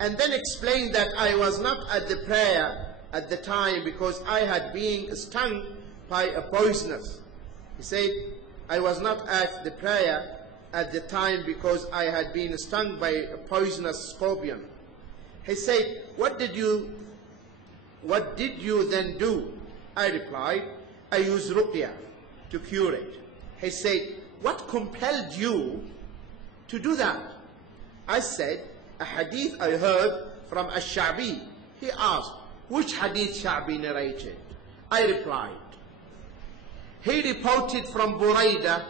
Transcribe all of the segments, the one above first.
and then explained that I was not at the prayer at the time because I had been stung by a poisonous. He said, I was not at the prayer at the time because I had been stung by a poisonous scorpion. He said, what did you then do? I replied, I used ruqya to cure it. He said, what compelled you to do that? I said, a hadith I heard from Ash-Sha'bi. He asked, which hadith Sha'bi narrated? I replied, he reported from Buraidah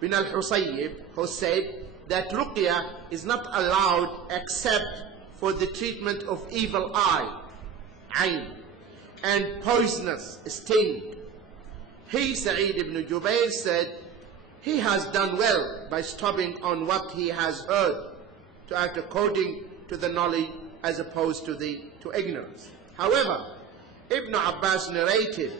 bin al-Husayyib, who said that ruqya is not allowed except for the treatment of evil eye, ayn, and poisonous sting. He, Sa'id ibn Jubayr, said he has done well by stopping on what he has heard to act according to the knowledge as opposed to ignorance. However, Ibn Abbas narrated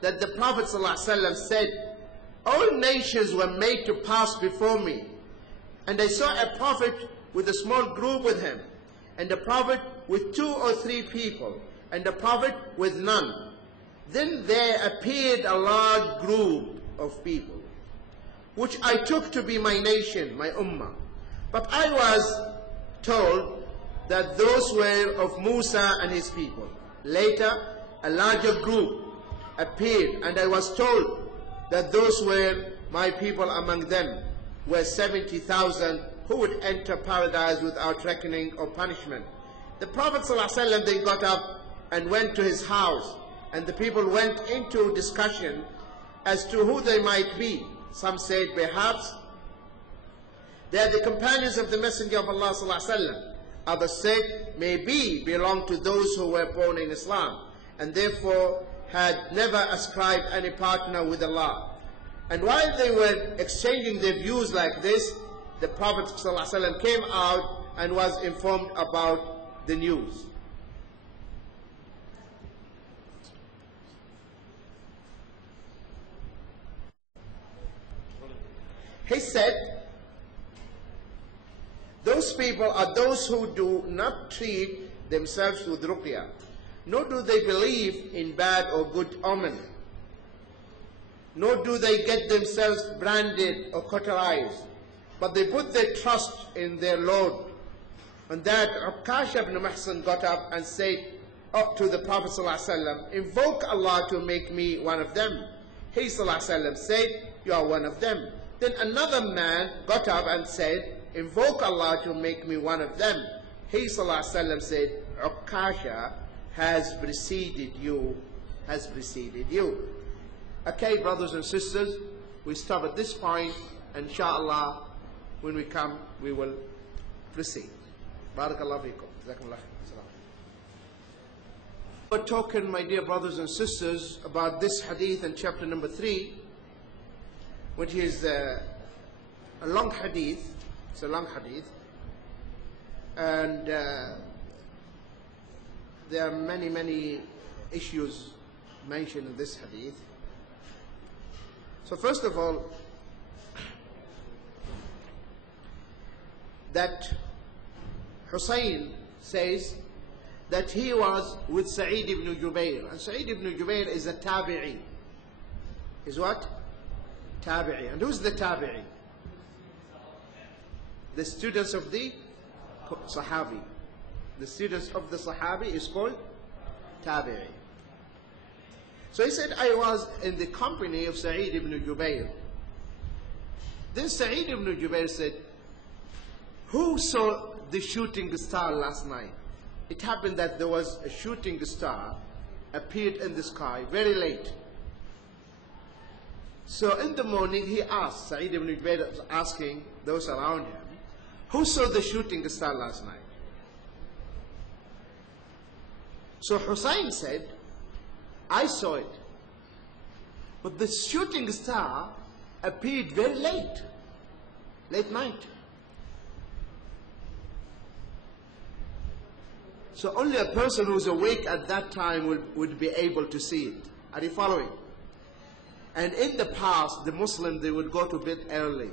that the Prophet ﷺ said, all nations were made to pass before me, and I saw a prophet with a small group with him, and a prophet with 2 or 3 people, and a prophet with none. Then there appeared a large group of people, which I took to be my nation, my ummah. But I was told that those were of Musa and his people. Later, a larger group appeared, and I was told that those were my people. Among them were 70,000 who would enter paradise without reckoning or punishment. The Prophet ﷺ then got up and went to his house, and the people went into discussion as to who they might be. Some said, perhaps they are the companions of the Messenger of Allah ﷺ. Others said, maybe belong to those who were born in Islam and therefore had never ascribed any partner with Allah. And while they were exchanging their views like this, the Prophet ﷺ came out and was informed about the news. He said, those people are those who do not treat themselves with ruqya, nor do they believe in bad or good omen, nor do they get themselves branded or cauterized, but they put their trust in their Lord. On that, Ukasha ibn Muhsin got up and said to the Prophet ﷺ, invoke Allah to make me one of them. He ﷺ said, you are one of them. Then another man got up and said, invoke Allah to make me one of them. He ﷺ said, Ukasha has preceded you, has preceded you. Okay, brothers and sisters, we stop at this point. Inshallah, when we come, we will proceed. Barakallahu feekum. Jazakumullah khair. We're talking, my dear brothers and sisters, about this hadith in chapter number 3, which is a long hadith. It's a long hadith, and there are many issues mentioned in this hadith. So first of all, that Hussein says that he was with Sa'id ibn Jubayr, and Sa'id ibn Jubayr is a tabi'i. Is what? Tabi'i. And who's the tabi'i? The students of the Sahabi. The students of the Sahabi is called tabi'i. So he said, I was in the company of Sa'id ibn Jubayr. Then Sa'id ibn Jubayr said, who saw the shooting star last night? It happened that there was a shooting star appeared in the sky very late. So in the morning he asked, Sa'id ibn Jubayr was asking those around him, who saw the shooting star last night? So Hussein said, I saw it. But the shooting star appeared very late night. So only a person who's awake at that time would be able to see it. Are you following? And in the past, the Muslims, they would go to bed early.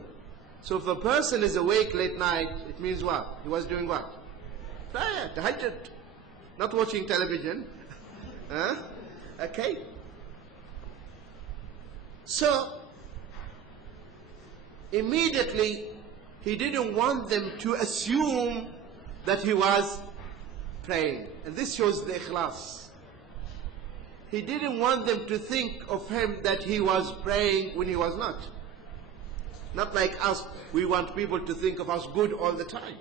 So if a person is awake late night, it means what? He was doing what? Prayer, tahajjud. Not watching television. Huh? Okay. So, immediately, he didn't want them to assume that he was praying. And this shows the ikhlas. He didn't want them to think of him that he was praying when he was not. Not like us, we want people to think of us good all the time.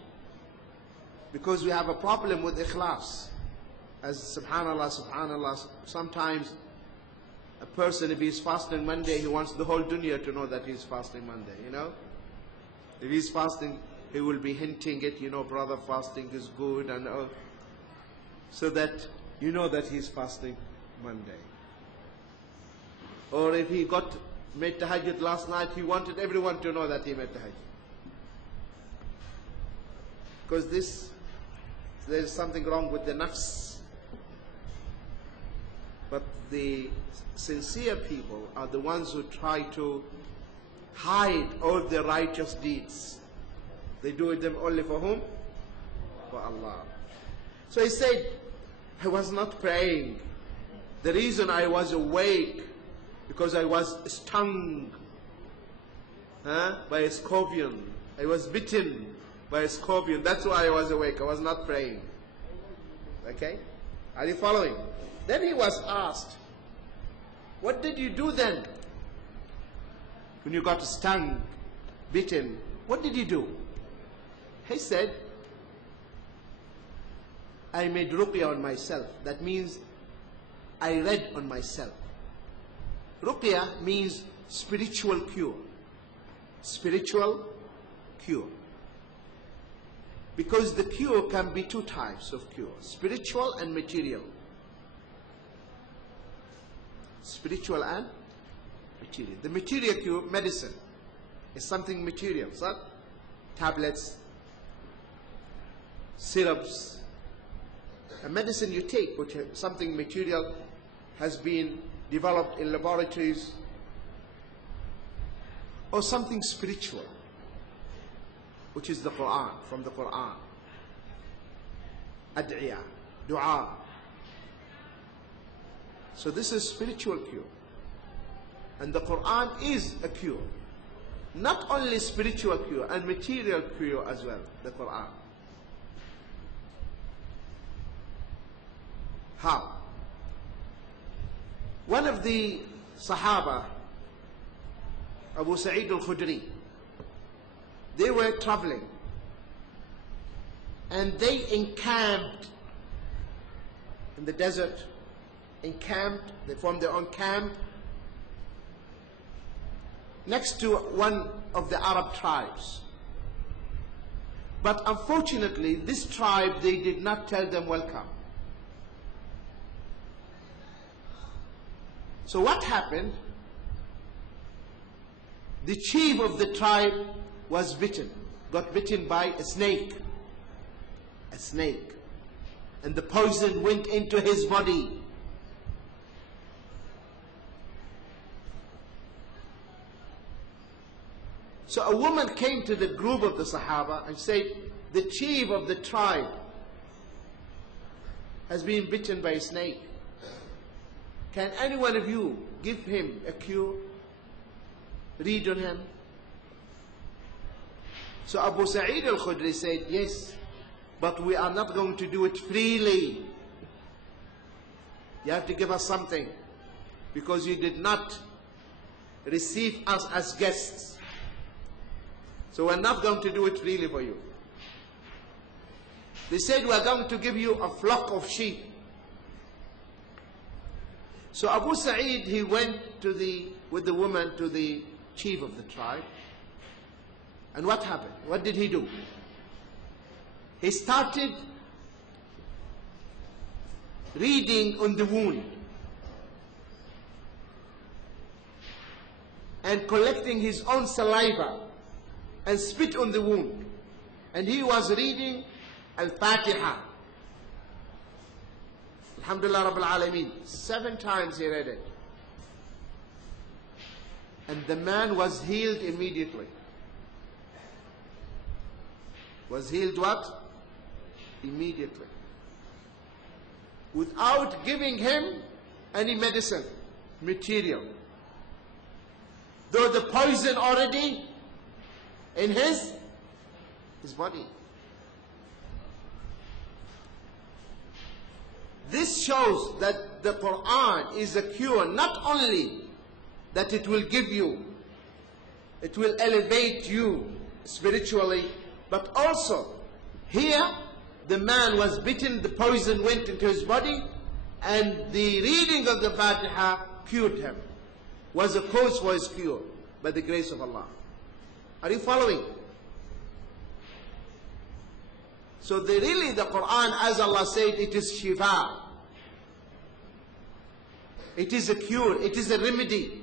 Because we have a problem with ikhlas. As subhanallah, subhanallah, sometimes a person, if he's fasting Monday, he wants the whole dunya to know that he's fasting Monday, you know. If he's fasting, he will be hinting it, you know, brother, fasting is good, and so that you know that he's fasting Monday. Or if he made tahajjud last night, he wanted everyone to know that he made tahajjud. Because there is something wrong with the nafs. But the sincere people are the ones who try to hide all their righteous deeds. They do them only for whom? For Allah. So he said, I was not praying. The reason I was awake, because I was stung by a scorpion. I was bitten by a scorpion. That's why I was awake. I was not praying. Okay? Are you following? Then he was asked, what did you do then? When you got stung, bitten, what did you do? He said, I made ruqya on myself. That means I read on myself. Ruqya means spiritual cure. Spiritual cure. Because the cure can be two types of cure, spiritual and material. Spiritual and material. The material cure, medicine, is something material. So, tablets, syrups, a medicine you take, which is something material, has been developed in laboratories, or something spiritual, which is the Quran, from the Quran. Ad'iyah, dua. So this is spiritual cure. And the Quran is a cure. Not only spiritual cure, and material cure as well, the Quran. How? One of the Sahaba, Abu Sa'id al-Khudri, they were traveling and they encamped in the desert, they formed their own camp next to one of the Arab tribes. But unfortunately, this tribe, they did not tell them welcome. So what happened? The chief of the tribe was bitten, got bitten by a snake. A snake. And the poison went into his body. So a woman came to the group of the Sahaba and said, the chief of the tribe has been bitten by a snake. Can any one of you give him a cure? Read on him. So Abu Sa'id al-Khudri said, yes, but we are not going to do it freely. You have to give us something, because you did not receive us as guests. So we're not going to do it freely for you. They said, we're going to give you a flock of sheep. So Abu Sa'id, he went with the woman to the chief of the tribe. And what happened? What did he do? He started reading on the wound and collecting his own saliva and spit on the wound. And he was reading Al-Fatiha. Alhamdulillah Rabbil Alameen. 7 times he read it. And the man was healed immediately. was healed what? Immediately. Without giving him any medicine, material. Though the poison already in his body. This shows that the Quran is a cure, not only that it will give you, it will elevate you spiritually, but also here the man was bitten, the poison went into his body, and the reading of the Fatiha cured him, was a cause for his cure by the grace of Allah. Are you following? So really the Quran, as Allah said, it is shifa. It is a cure, it is a remedy.